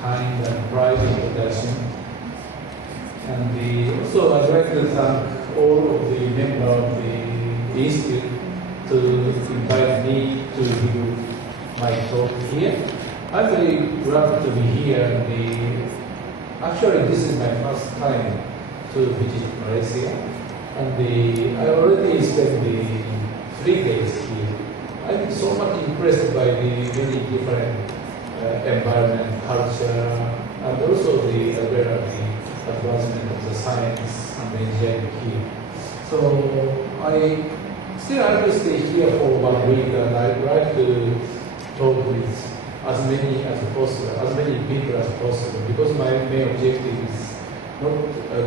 kind and bright introduction. And also I'd like to thank all of the members of the Institute to invite me to give my talk here. I'm very glad to be here. Actually, this is my first time to visit Malaysia. And I already spent the 3 days here. I'm so much impressed by the very different environment, culture, and also the advancement of the science and the engineering here. So I still have to stay here for 1 week, and I'd like to talk with as many as possible, as many people as possible, because my main objective is not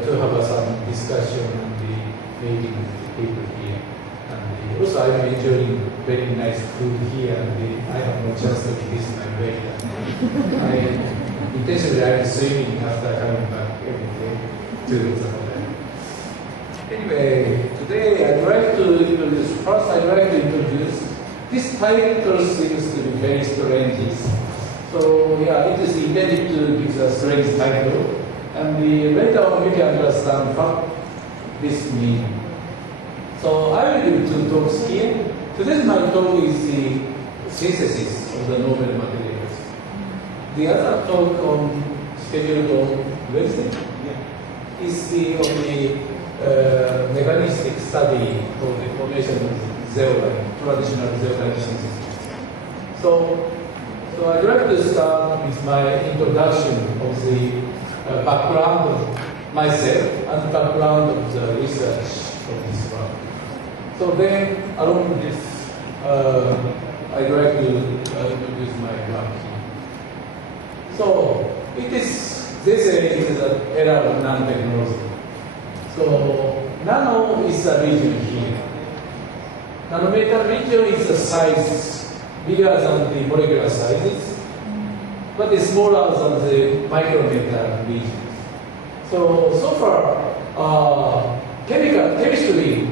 to have some discussion and the meeting with people here. And also I'm enjoying very nice food here, and I have no chance to visit my weight. Intentionally I'm swimming after coming back every day to the hotel. Anyway, today I'd like to introduce, first I'd like to introduce, this title seems to be very strange. So yeah, it is intended to give a strange title, and later on you can understand what this means. So I will give 2 talks here. Today's my talk is the synthesis of the novel materials. The other talk scheduled on Wednesday is of the mechanistic study of the formation of zeolite, traditional zeolite synthesis. So I'd like to start with my introduction of the background of myself and background of the research of this work. So then, along with this, I'd like to introduce my work here. So they say it is an era of nanotechnology. So nano is a region here. Nanometer region is a size bigger than the molecular sizes, but it's smaller than the micrometer region. So far, chemistry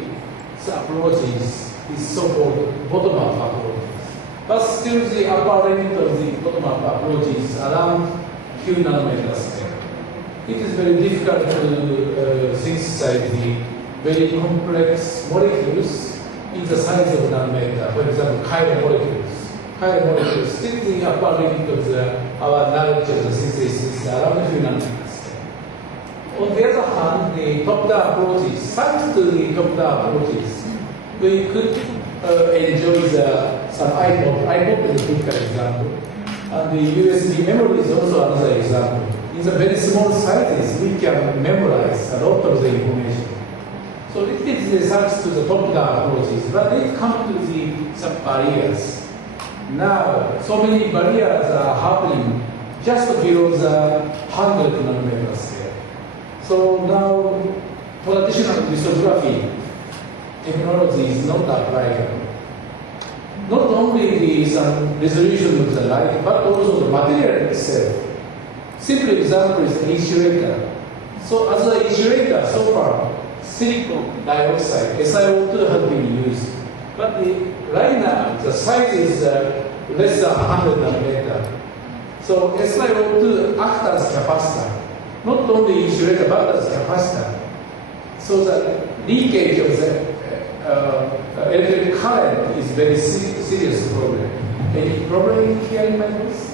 approach is so-called bottom-up approach. But still the upper limit of the bottom-up approach is around few nanometer scale. It is very difficult to synthesize the very complex molecules in the size of nanometer. For example, chiral molecules. Chiral molecules, still the upper limit of our knowledge of the synthesis is around a few nanometer scale. On the other hand, the top-down approaches, thanks to the top-down approaches, we could enjoy some iPod. iPod is a typical example. And the USB memory is also another example. In the very small sizes, we can memorize a lot of the information. So it is thanks to the top-down approaches, but it comes to some barriers. Now, so many barriers are happening just below the 100 nanometer scale. So now, traditional lithography technology is not applicable. Not only some resolution of the light, but also the material itself. Simple example is the insulator. So as an insulator, so far, silicon dioxide, SiO2 has been used. But right now, the size is less than 100 nanometer. So SiO2 acts as capacitor. Not only insulator, but as capacitor. So the leakage of the electric current is very serious problem. Any problem here in my voice?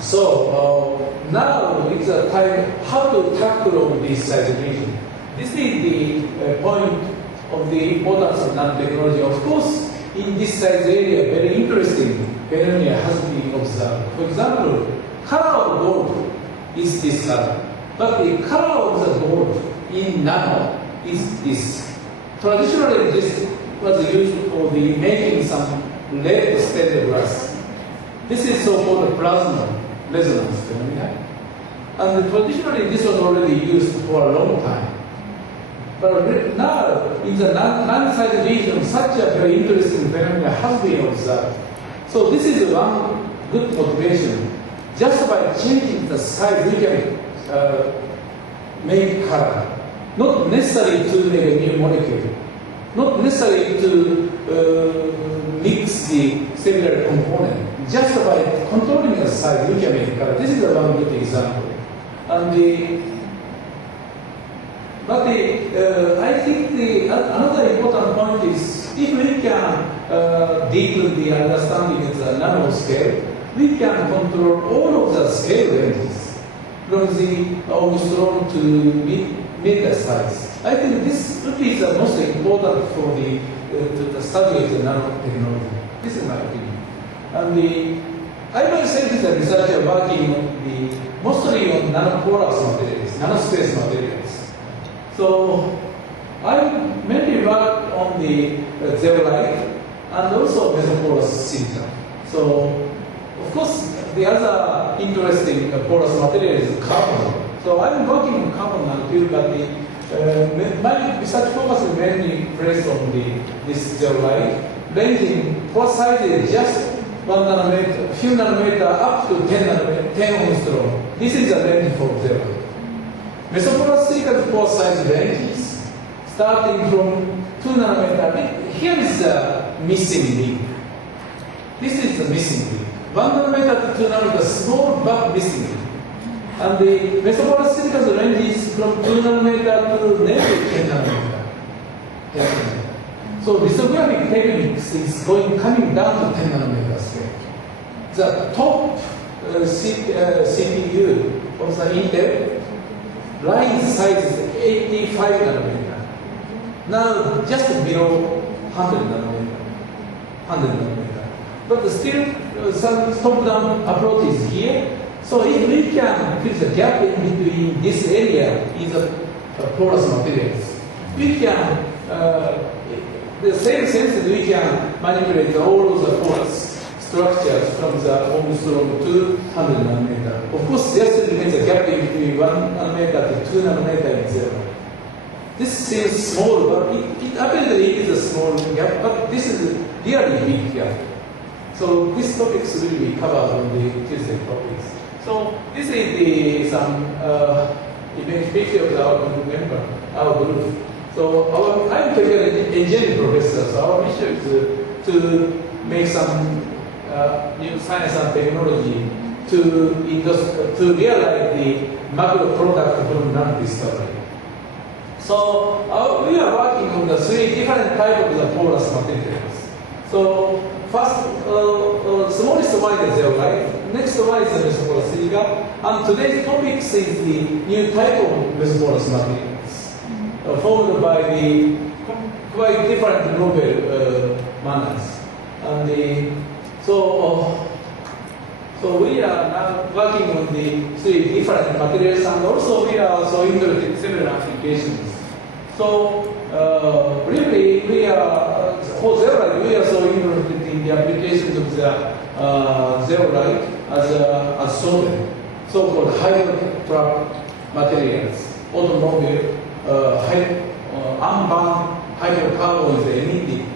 So now it's a time how to tackle this size region. This is the point of the importance of nanotechnology. Of course, in this size area, very interesting phenomena has been observed. For example, color of gold is this color, but the color of the gold in nano is this. Traditionally, this was used for the making some lead stained glass. This is so-called plasma resonance phenomena. And traditionally, this was already used for a long time. But now, in the non-size region, such a very interesting phenomena has been observed. So this is one good motivation. Just by changing the size, we can make color. Not necessary to make a new molecule. Not necessary to mix the cellular component. Just by controlling the size, we can make a color. This is a one good example. And I think another important point is if we can deepen the understanding of the nanoscale, we can control all of the scale ranges from the angstrom to meter size. I think this would be the most important for the study of the nanotechnology. This is my opinion. And I myself is a researcher working on mostly on nanoporous materials, nanospace materials. So I mainly work on the zeolite and also Mesoporous Silica. So of course the other interesting porous material is carbon. So I'm working on carbon nanotube, but my research focus is mainly placed on this zeolite, ranging pore size is just 1 nanometer, a few nanometer up to 10 nanometer, 10 angstrom. This is the range for zeolite. Mesoporous Silica's pore size ranges starting from 2 nanometer. Here is the missing link. This is the missing link. 1 nanometer to 2 nanometer, small but missing link. And the Mesoporous Silica's range is from 2 nanometer to nearly 10 nanometer. So lithographic techniques is coming down to 10 nanometer scale. The top CPU of the Intel line size is 85 nanometer. Now just below 100 nanometer. 100 nanometer. But still some top-down approach is here. So if we can fill the gap in between this area in the porous materials, we can, the same sense we can manipulate all of the porous structures from the angstrom to 100 nanometer. Of course, there still remains a gap between 1 nanometer to 2 nanometer in zero. This seems small, but it apparently is a small gap, but this is a really big gap. So these topics will be covered on the Tuesday topics. So this is some image picture of our member, our group. So I'm an engineering professor, so our mission is to make some new science and technology to realize the macro product from non-discovery. So we are working on the 3 different types of the porous materials. So first, smallest one is zeolite, next one is the Mesoporous Silica, and today's topic is the new type of Mesoporous materials, formed by the quite different novel manners. And so we are now working on the 3 different materials, and also we are also interested in several applications. So really, we are for zeolite. We are so interested in the applications of the zeolite as solvent, so-called Hydrocarbon Trap materials, automobile, unbound hydrocarbons emitted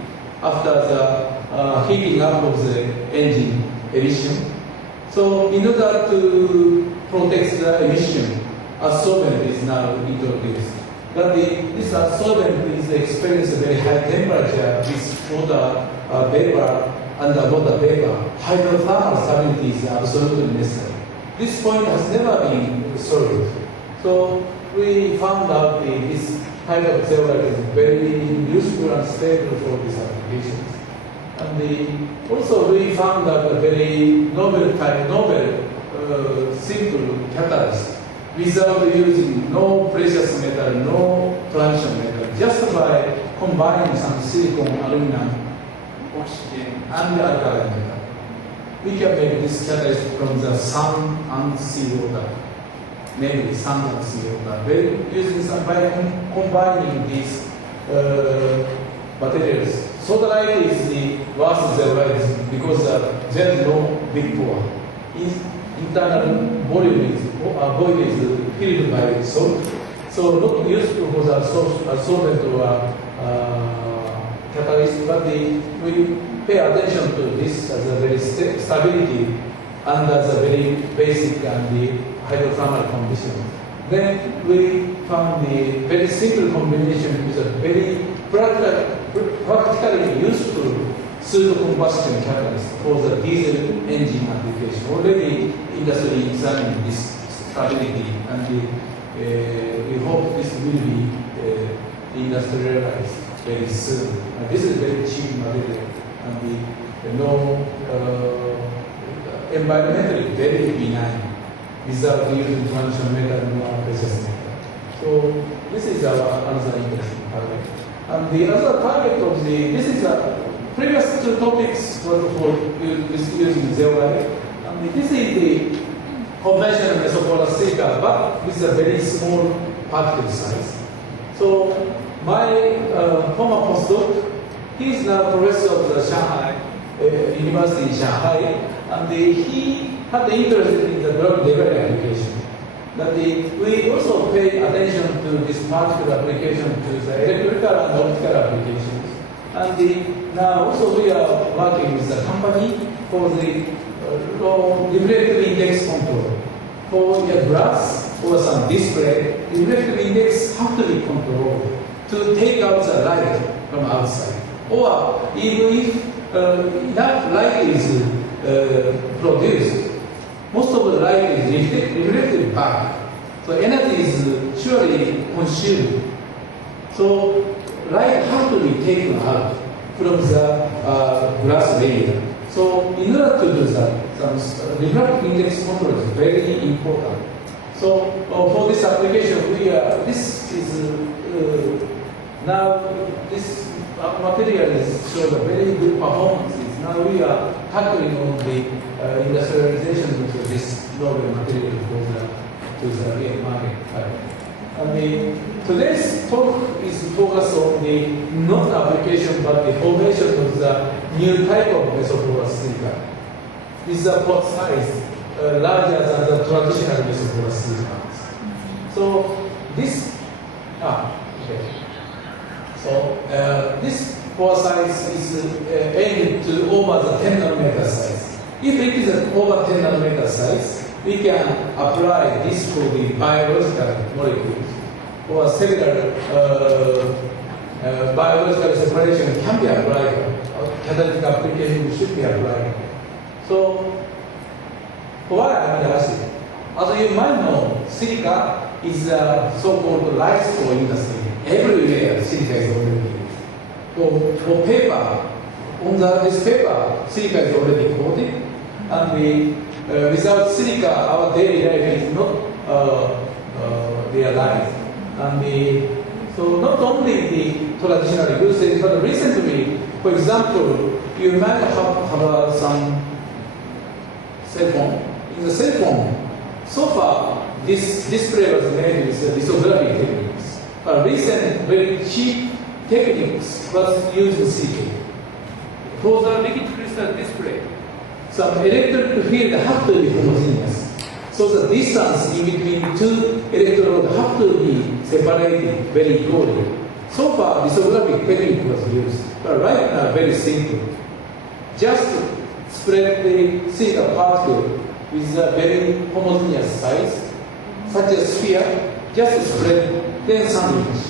after the heating up of the engine emission. So in order to protect the emission, a solvent is now introduced. But this solvent is experiencing very high temperature with water vapor and water vapor. Hydrothermal stability is absolutely necessary. This point has never been solved. So we found out this type of zeolite is very useful and stable for these applications. And also we found out a very novel simple catalyst without using no precious metal, no transition metal, just by combining some silicon, aluminum, oxygen, and alkali metal. We can make this catalyst from the sun and seawater, namely sun and seawater, by combining these materials. Sodalite is the worst zeolite because there is no big pore. Internal volume is filled by salt, so not useful for the solvent or catalyst, but we pay attention to this as a very stability and as a very basic and the hydrothermal condition. Then we found the very simple combination with a very practically useful pseudo-combustion catalyst for the diesel engine application. Already industry examining this stability, and we hope this will be industrialized very soon. This is very cheap material, and environmentally very benign without using transition metal nor precious metal. So this is our another interesting target. And the other target of this is previous two topics were for using zeolite. And this is the conventional Mesoporous Silica, but with a very small particle size. So my former postdoc, he is now professor of the Shanghai University in Shanghai, and he had interest in the drug delivery application. That we also pay attention to this particular application to the electrical and optical applications. And now also we are working with the company for the reflective index control. For your glass or some display, reflective index have to be controlled to take out the light from outside. Or even if enough light is produced, most of the light is reflected back. So energy is surely consumed. So light has to be taken out from the glass layer. So in order to do that, some refractive index control is very important. So for this application, this is now this material is showing a very good performances. Now we are tackling on the industrialization of this novel material to the real market. And today's talk is focused on the not application but the formation of the new type of Mesoporous Silica. This is a pot size larger than the traditional Mesoporous Silica. So this, this pore size is aimed to over the 10 nanometer size. If it is over 10 nanometer size, we can apply this for the biological molecules, or several biological separation can be applied, catalytic application should be applied. So, why amino acid? As you might know, silica is a so-called rice for industry. Everywhere silica is already used. For paper, on this paper, silica is already coated, and without silica, our daily life is not realized. And so not only the traditional usage, but recently, for example, you might have some cell phone. In the cell phone, so far, this display was made with lithography techniques. Recent, very cheap techniques was used in silica. For the liquid crystal display, some electric field have to be homogeneous. So the distance in between two electrodes have to be separated very equally. So far, lithographic technique was used, but right now, very simple. Just spread the silica particle with a very homogeneous size, such as sphere, just spread, then sandwich.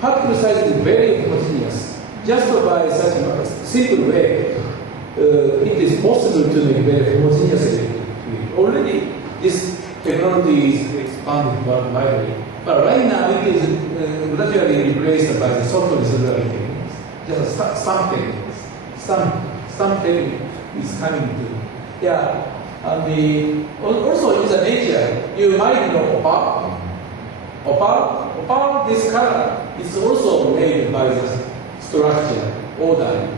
Particle size is very homogeneous. Just by such a simple way, it is possible to make very homogeneous electric field. Already, this technology is expanded widely. But right now, it is gradually replaced by the soft lithography techniques. Just stamp techniques. Stamp technique is coming to. Yeah. And also in the nature, you might know opal. Opal, this color is also made by the structure, order.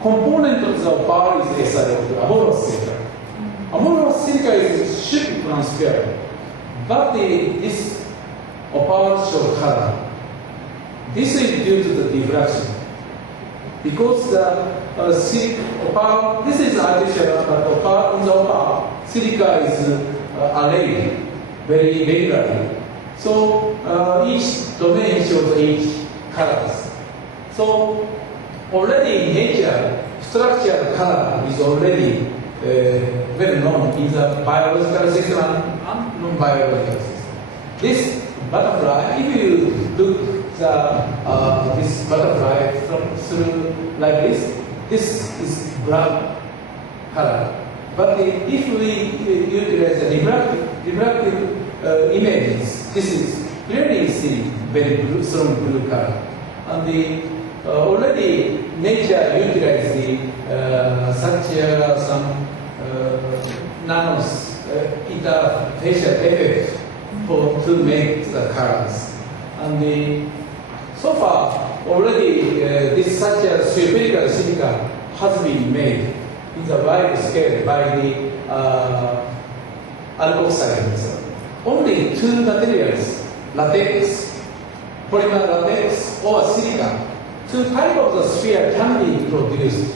Component of the opal is SiO2, amorphous silica. Amorphous silica should be transparent, but this opal show color. This is due to the diffraction. Because the opal, this is artificial, but opal, in the opal, silica is arrayed very regularly. So each domain shows each colors. So already in nature, structural color is already well known in the biological system and non-biological system. This butterfly, if you look this butterfly through like this. This is brown color. But if we utilize the refractive images, this is clearly seen very blue, strong blue color. And already nature utilized such some nanos interfacial effect to make the colors. And so far, already this such a spherical silica has been made in the wide scale by the alkoxides. Only two materials, latex, polymer latex, or silica. Two types of the sphere can be produced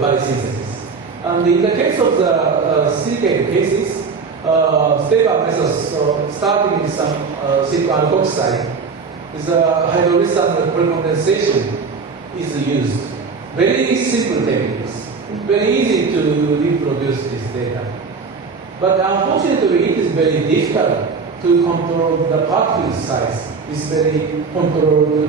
by synthesis. And in the case of the silicate cases, stable methods starting with some silicon alkoxide, is a hydrolysis precondensation is used. Very simple techniques. Very easy to reproduce this data. But unfortunately, it is very difficult to control the particle size. It's very controlled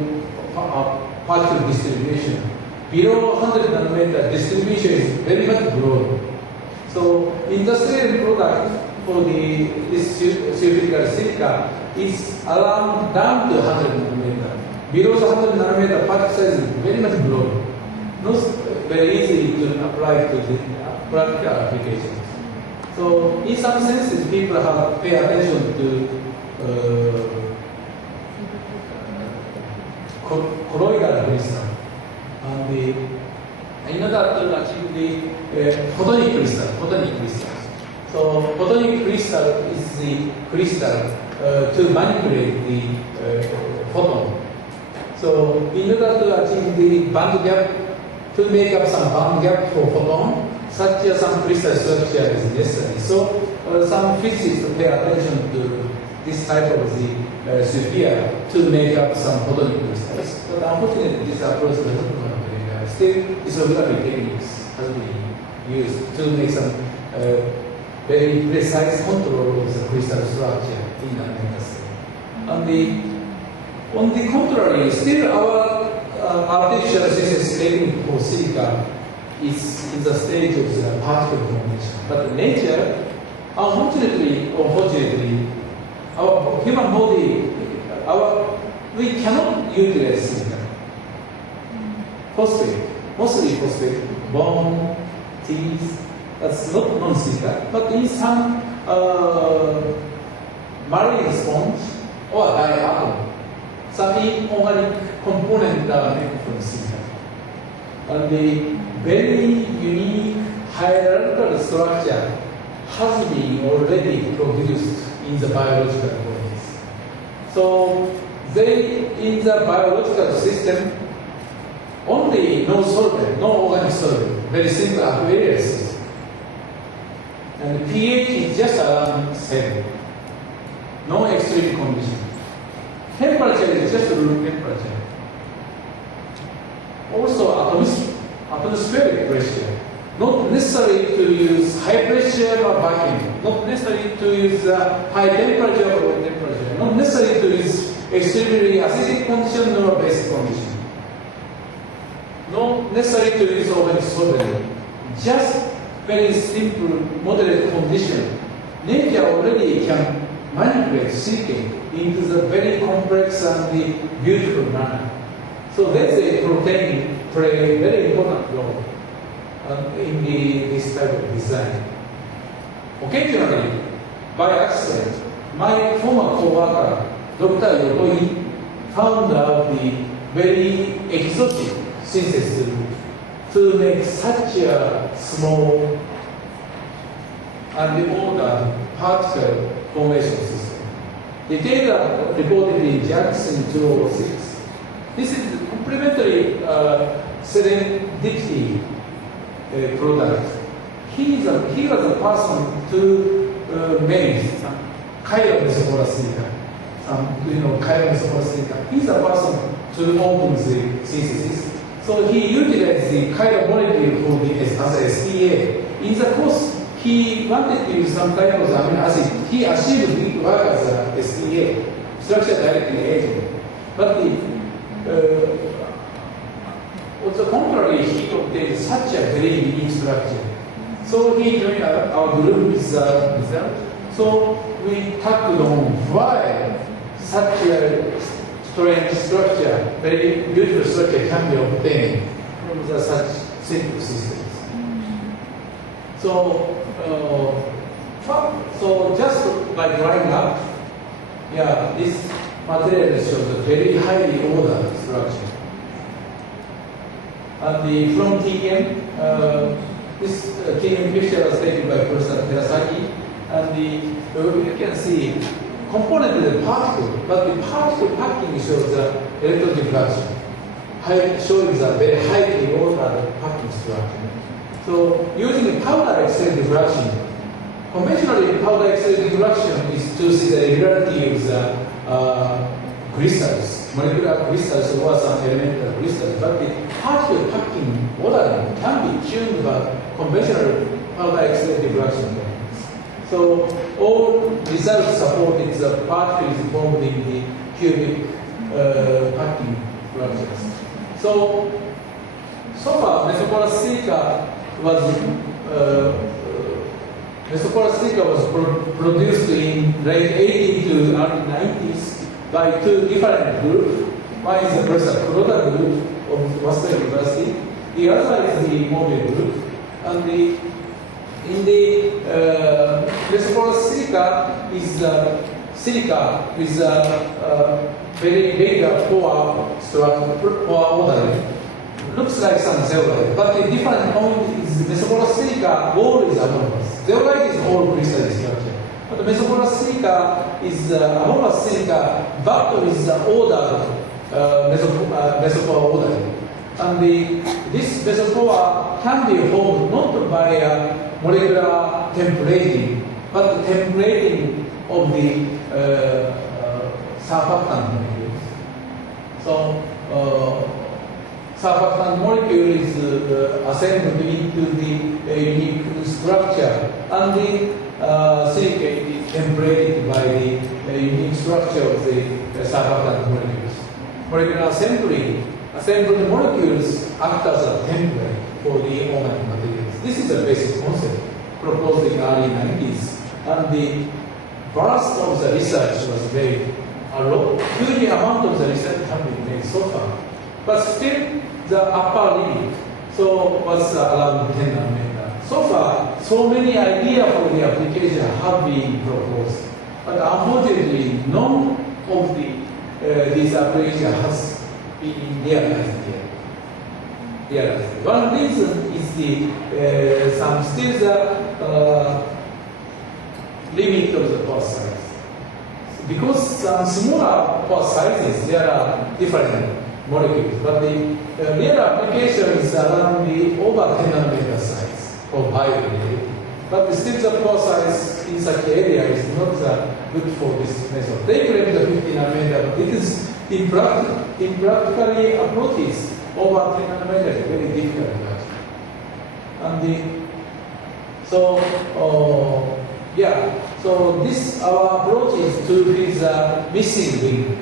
particle distribution. Below 100 nanometer distribution is very much broad. So industrial product for this spherical silica is around down to 100 nanometer. Below the 100 nanometer particle size is very much broad. Not very easy to apply to the practical applications. So in some senses, people have to pay attention to colloidal crystal. And in order to achieve the photonic crystal. So photonic crystal is the crystal to manipulate the photon. So in order to achieve the band gap, to make up some band gap for photon, such some crystal structure is necessary. So some physicists pay attention to this type of the sphere to make up some photonic crystals. But unfortunately, this approach does not work very well. Still, lithography techniques has been used to make some very precise control of the crystal structure in the industry. On the contrary, still our artificial synthesis technique for silica is in the stage of the particle formation. But nature, unfortunately or fortunately, our human body, we cannot utilize silica. Phosphate, mostly phosphate, bone, teeth, that's not non-silica, but in some marine sponge or diatom, some inorganic component are made from silica. And the very unique hierarchical structure has been already produced in the biological bodies. So in the biological system, only no solvent, no organic solvent, very simple aquarius system. And the pH is just around 7. No extreme condition. Temperature is just room temperature. Also atmospheric pressure. Not necessary to use high pressure or vacuum. Not necessary to use high temperature or low temperature. Not necessary to use extremely acidic condition or basic condition. Not necessary to use organic solvent. Just very simple, moderate condition. Nature already can manipulate silicate into the very complex and the beautiful manner. So that's a protein play a very important role in this type of design. Occasionally, by accident, my former co-worker, Dr. Yotoi, found out the very exotic synthesis to make such a small and ordered particle formation system. The data reported in Jackson 2006. This is complementary serendipity product. He was a person to make Mesoporous Silica. Mesoporous Silica. He's a person to open the synthesis. So he utilized the molecule for the as SPA. In the course, he wanted to use some type of amino acid. He achieved it work as a SPA, structure directly agent. But on the contrary, he obtained such a very unique structure. So he joined our group with result. So we tackled on why such a strange structure, very beautiful structure, can be obtained from such simple systems. So, just by drawing up, yeah, this material shows a very highly ordered structure. And from TM, this TM picture was taken by Professor Terasaki, and you can see component is a particle, but the particle packing shows the electron diffraction, showing the very highly ordered packing structure. So using the powder X-ray diffraction, conventionally powder X-ray diffraction is to see the regularity of the crystals, molecular crystals or some elemental crystals, but the particle packing ordering can be tuned by conventional powder X-ray diffraction techniques. So all results supported the particles formed in the cubic packing structures. So far, Mesoporous Silica was produced in late 80s to early 90s by two different groups. One is the Professor Kuroda group of Waseda University. The other is the Mobile group. And in the Mesoporous Silica is silica with very regular pore ordering. Looks like some zeolite, but the different point is Mesoporous Silica all is amorphous. Zeolite is all crystalline structure, but the Mesoporous Silica is amorphous silica, but with the ordered mesopore ordering. And this mesopore can be formed not by molecular templating, but the templating of the surfactant molecules. So. Surfactant molecule is assembled into the unique structure, and the silicate is templated by the unique structure of the surfactant molecules. Molecular assembly, assembled molecules act as a template for the organic materials. This is the basic concept proposed in the early 90s, and the burst of the research was very huge amount of the research has been made so far. But still, the upper limit was around 10 nanometer. So far, so many ideas for the application have been proposed, but unfortunately, none of these applications has been realized yet. One reason is the limit of the pore size. Because some smaller pore sizes, there are different molecules, but the real application is around the over 10 nanometer size or bio-related. But still the pore size in such area is not good for this method. They claim the 50 nanometer, but it is in practically approaches over 10 nanometer is very difficult. And so this our approach is to this missing link.